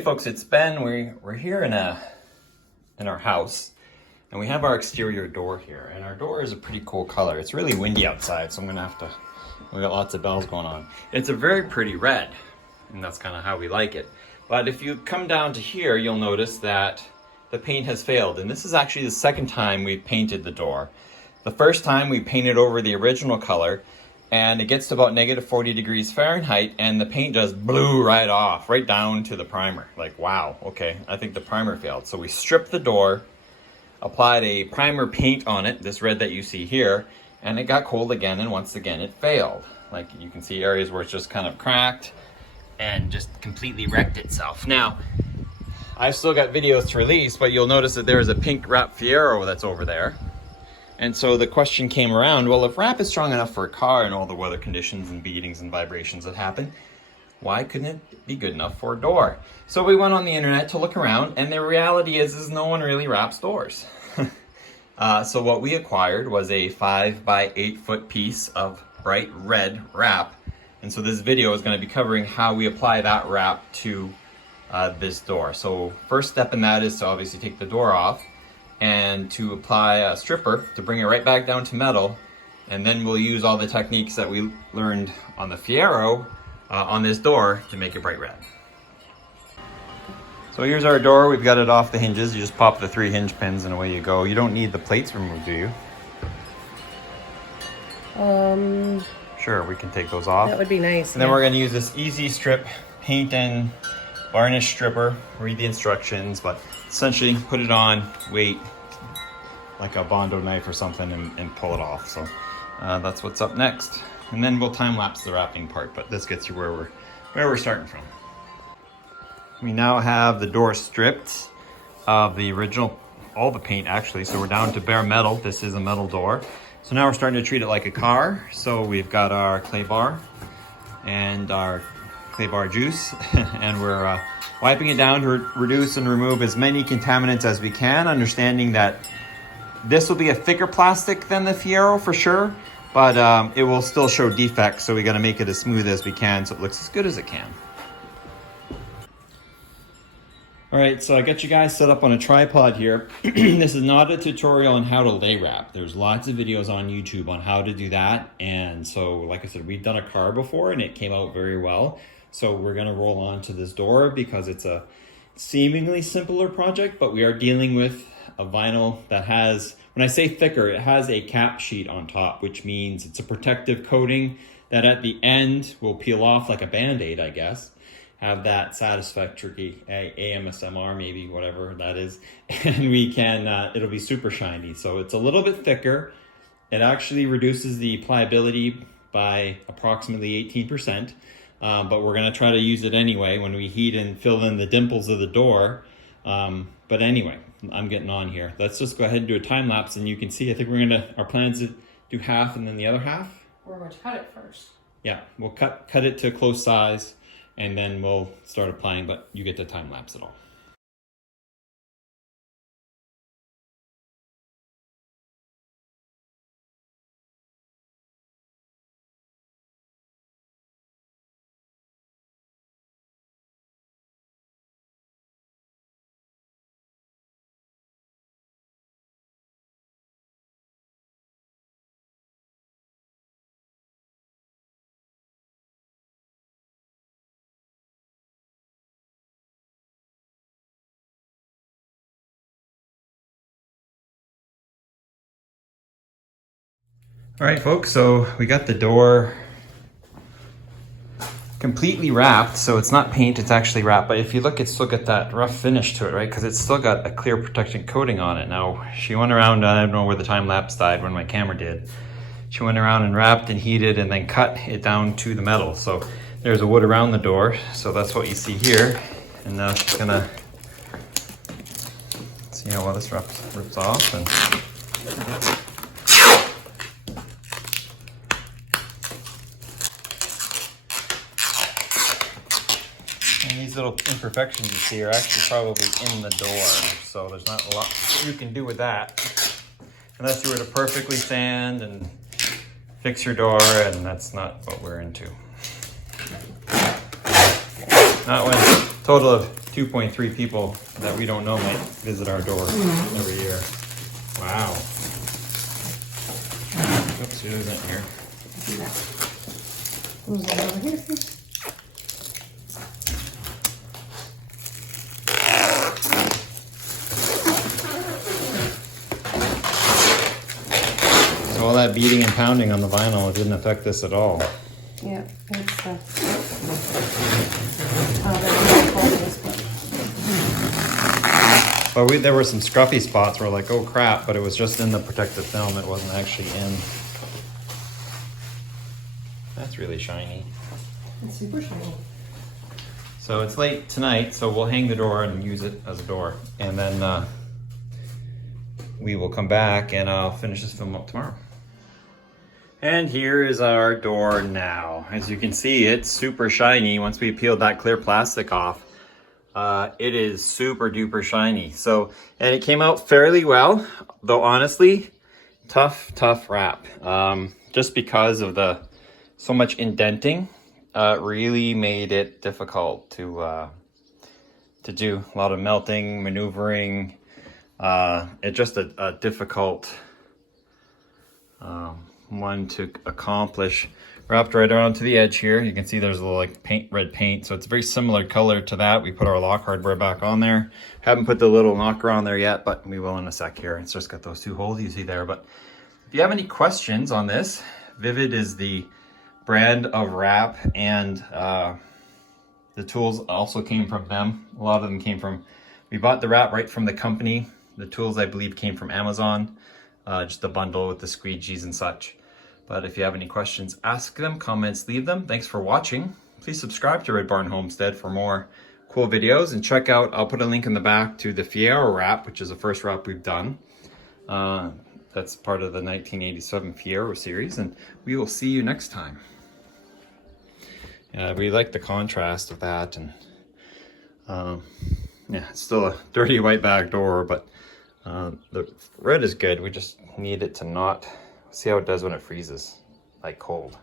Hey folks, it's Ben. We're here in our house, and we have our exterior door here, and our door is a pretty cool color. It's really windy outside, so we got lots of bells going on. It's a very pretty red, and that's kind of how we like it. But if you come down to here, you'll notice that the paint has failed, and this is actually the second time we've painted the door. The first time we painted over the original color, and it gets to about negative 40 degrees Fahrenheit, and the paint just blew right off, right down to the primer. Like, wow, okay, I think the primer failed. So we stripped the door, applied a primer paint on it, this red that you see here, and it got cold again, and once again it failed. Like, you can see areas where it's just kind of cracked and just completely wrecked itself. Now, I've still got videos to release, but you'll notice that there is a pink wrap Fiero that's over there. And so the question came around, well, if wrap is strong enough for a car and all the weather conditions and beatings and vibrations that happen, why couldn't it be good enough for a door? So we went on the internet to look around, and the reality is no one really wraps doors. So what we acquired was a 5 by 8 foot piece of bright red wrap. And so this video is going to be covering how we apply that wrap to this door. So first step in that is to obviously take the door off, and to apply a stripper to bring it right back down to metal, and then we'll use all the techniques that we learned on the Fiero on this door to make it bright red. So here's our door. We've got it off the hinges. You just pop the 3 hinge pins and away you go. You don't need the plates removed, do you? Sure, we can take those off. That would be nice. And then we're going to use this easy strip paint and varnish stripper. Read the instructions, but essentially put it on, wait, like a Bondo knife or something, and pull it off. So that's what's up next. And then we'll time lapse the wrapping part, but this gets you where we're starting from. We now have the door stripped of the original, all the paint actually, so we're down to bare metal. This is a metal door. So now we're starting to treat it like a car. So we've got our clay bar and our clay bar juice, and we're wiping it down to reduce and remove as many contaminants as we can, understanding that this will be a thicker plastic than the Fiero for sure, but it will still show defects, so we got to make it as smooth as we can so it looks as good as it can. All right, so I got you guys set up on a tripod here. This is not a tutorial on how to lay wrap. There's lots of videos on YouTube on how to do that, and so like I said, we've done a car before and it came out very well. So we're gonna roll on to this door because it's a seemingly simpler project, but we are dealing with a vinyl that has, when I say thicker, it has a cap sheet on top, which means it's a protective coating that at the end will peel off like a Band-Aid, I guess. Have that satisfactory AMSMR, maybe, whatever that is. And we can, it'll be super shiny. So it's a little bit thicker. It actually reduces the pliability by approximately 18%. But we're going to try to use it anyway when we heat and fill in the dimples of the door. But anyway, I'm getting on here. Let's just go ahead and do a time lapse, and you can see, I think our plans to do half and then the other half. We're going to cut it first. Yeah, we'll cut it to close size, and then we'll start applying, but you get to time lapse it all. All right, folks, so we got the door completely wrapped. So it's not paint, it's actually wrapped. But if you look, it's still got that rough finish to it, right? Because it's still got a clear protection coating on it. Now, she went around, I don't know where the time lapse died when my camera did. She went around and wrapped and heated and then cut it down to the metal. So there's a wood around the door. So that's what you see here. And now she's gonna see how well this rips off. And these little imperfections you see are actually probably in the door, so there's not a lot you can do with that unless you were to perfectly sand and fix your door, and that's not what we're into. Not when total of 2.3 people that we don't know might visit our door every year. Wow. Oops, who isn't here? Who's that over here? So all that beating and pounding on the vinyl didn't affect this at all. Yeah, it's But there were some scruffy spots where like, oh crap, but it was just in the protective film. It wasn't actually in. That's really shiny. it's super shiny. So it's late tonight, so we'll hang the door and use it as a door. And then we will come back and I'll finish this film up tomorrow. And here is our door now. As you can see, it's super shiny. Once we peeled that clear plastic off, it is super duper shiny. So, and it came out fairly well, though honestly, tough wrap. Just because of so much indenting, really made it difficult to do. A lot of melting, maneuvering. It's just a difficult one to accomplish. Wrapped right around to the edge here. You can see there's a little like red paint, so it's a very similar color to that. We put our lock hardware back on there. Haven't put the little knocker on there yet, but we will in a sec here. It's just got those two holes you see there. But if you have any questions on this, Vivid is the brand of wrap, and the tools also came from them. A lot of them came from, we bought the wrap right from the company. The tools I believe came from Amazon, just a bundle with the squeegees and such. But if you have any questions, ask them, comments, leave them. Thanks for watching. Please subscribe to Red Barn Homestead for more cool videos, and check out, I'll put a link in the back to the Fiero wrap, which is the first wrap we've done. That's part of the 1987 Fiero series, and we will see you next time. We like the contrast of that, and yeah, it's still a dirty white back door, but the red is good. We just need it to not, see how it does when it freezes, like cold.